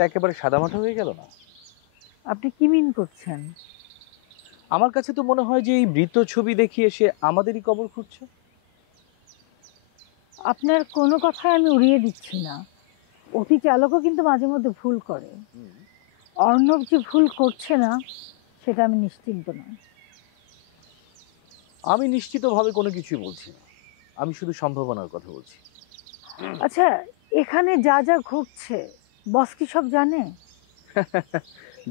ব্যাপারটা একেবারে সাদামাটা হয়ে গেল না? আপনি কি মিন করছেন? আমার কাছে তো মনে হয় যে এই মৃত ছবি দেখিয়ে সে আমাদেরই কবর খুঁড়ছে। আপনার কোনো কথাই আমি উড়িয়ে দিচ্ছি না। অতি চালকও কিন্তু মাঝে মধ্যে ভুল করে। অর্ণব যে ভুল করছে না সেটা আমি নিশ্চিন্ত নই। আমি নিশ্চিতভাবে কোনো কিছুই বলছি না, আমি শুধু সম্ভাবনার কথা বলছি। আচ্ছা, এখানে যা যা ঘটছে বস কি সব জানে?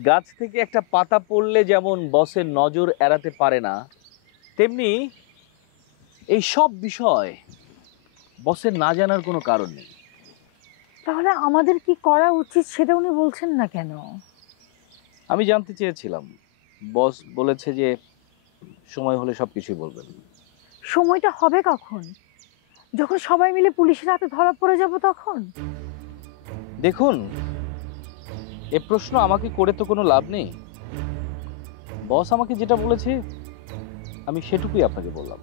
গাছ থেকে একটা পাতা পড়লে যেমন বসের নজর এড়াতে পারে না, তেমনি এই সব বিষয় বসের না জানার কোনো কারণ নেই। তাহলে আমাদের কি করা উচিত সেটা উনি বলছেন না কেন? আমি জানতে চেয়েছিলাম, বস বলেছে যে সময় হলে সবকিছুই বলবেন। সময়টা হবে কখন? যখন সবাই মিলে পুলিশের হাতে ধরা পড়ে যাব তখন? দেখুন, এ প্রশ্ন আমাকে করে তো কোনো লাভ নেই। বস আমাকে যেটা বলেছে আমি সেটুকুই আপনাকে বললাম।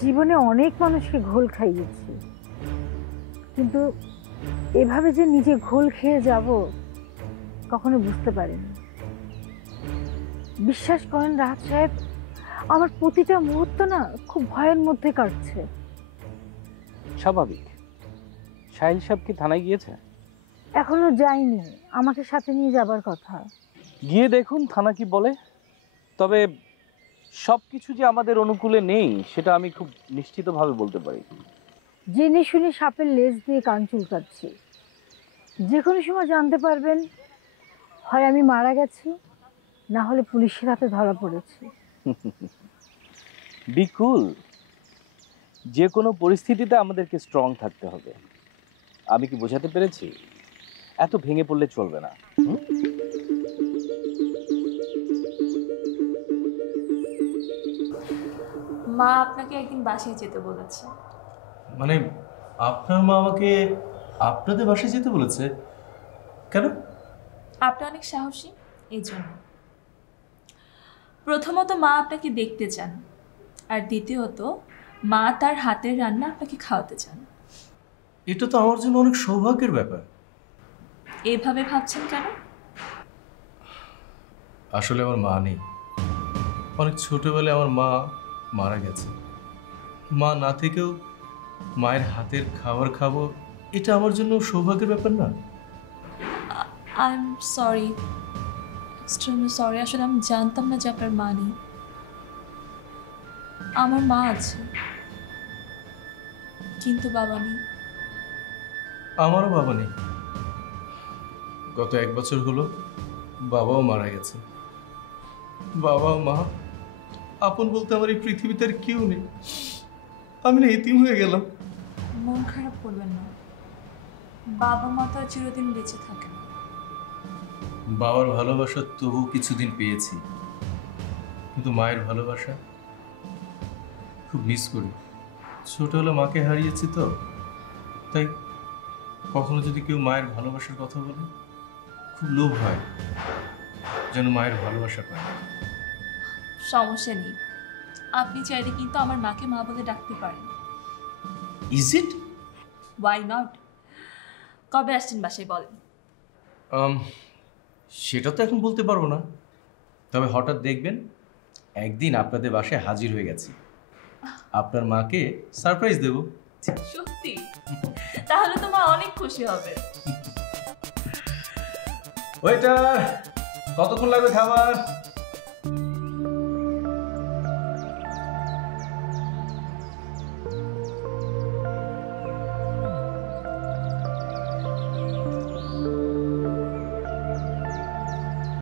জীবনে অনেক মানুষকে ঘোল খাইয়েছি, কিন্তু এভাবে যে নিজে ঘোল খেয়ে যাব কখনো বুঝতে পারিনি। বিশ্বাস করেন রাহাত সাহেব, আমার প্রতিটা মুহূর্ত না খুব ভয়ের মধ্যে কাটছে। স্বাভাবিক। সাহিল সাহেব কি থানায় গিয়েছে? এখনো যাইনি, আমাকে সাথে নিয়ে যাবার কথা। গিয়ে দেখুন থানা কি বলে। তবে সবকিছু যে আমাদের অনুকূলে নেই সেটা আমি খুব নিশ্চিতভাবে বলতে পারি। জেনে শুনে সাপের লেজ দিয়ে কান চুলকাচ্ছি। যে কোনো সময় জানতে পারবেন হয় আমি মারা গেছি, না হলে পুলিশের হাতে ধরা পড়েছি। বি কুল। যে কোনো পরিস্থিতিতে আমাদেরকে স্ট্রং থাকতে হবে। আমি কি বোঝাতে পেরেছি? এত ভেঙে পড়লে চলবে না। মা আপনাকে একদিন বাসায় যেতে বলেছে। মানে আপনার মা আমাকে আপনাদের বাসায় যেতে বলেছে? কেন? আপনি অনেক সাহসী, এই জন্য। প্রথমত মা আপনাকে দেখতে চান, আর দ্বিতীয়ত মা তার হাতের রান্না আপনাকে খাওয়াতে চান। এটা তো আমার জন্য অনেক সৌভাগ্যের ব্যাপার। এভাবে ভাবছেন কেন? আসলে আমার মা নেই। অনেক ছোটবেলায় আমার মা মারা গেছে। মা না থেকেও মায়ের হাতের খাবার খাবো, এটা আমার জন্য সৌভাগ্যের ব্যাপার না? I am sorry, extremely sorry. আসলে আমি জানতাম না যে আপনার মা নেই। আমার মা আছে, কিন্তু বাবা নেই। আমারও বাবা নেই। গত 1 বছর হলো বাবাও মারা গেছে। বাবা মা আপন বলতে আমার এই পৃথিবীতে আর কেউ নেই। আমি না এতিম হয়ে গেলাম। মন খারাপ করবেন না, বাবা মা তো আর চিরদিন বেঁচে থাকে না। বাবার ভালোবাসা তবু কিছুদিন পেয়েছি, কিন্তু মায়ের ভালোবাসা খুব মিস করি। ছোটবেলা মাকে হারিয়েছি তো, তাই কখনো যদি কেউ মায়ের ভালোবাসার কথা বলে খুব লোভ হয় যেন মায়ের ভালোবাসা পায়। সমস্যা নেই, আপনি চাইলে কিন্তু আমার মাকে মা বলে ডাকতে পারেন। Is it? Why not? কবে আসছেন বাসায় বলেন? সেটা তো এখন বলতে পারবো না, তবে হঠাৎ দেখবেন একদিন আপনাদের বাসায় হাজির হয়ে গেছি। আপনার মাকে সারপ্রাইজ দেব। সত্যি? তাহলে তো মা অনেক খুশি হবে। ওয়েটার, কতক্ষণ লাগবে খাবার?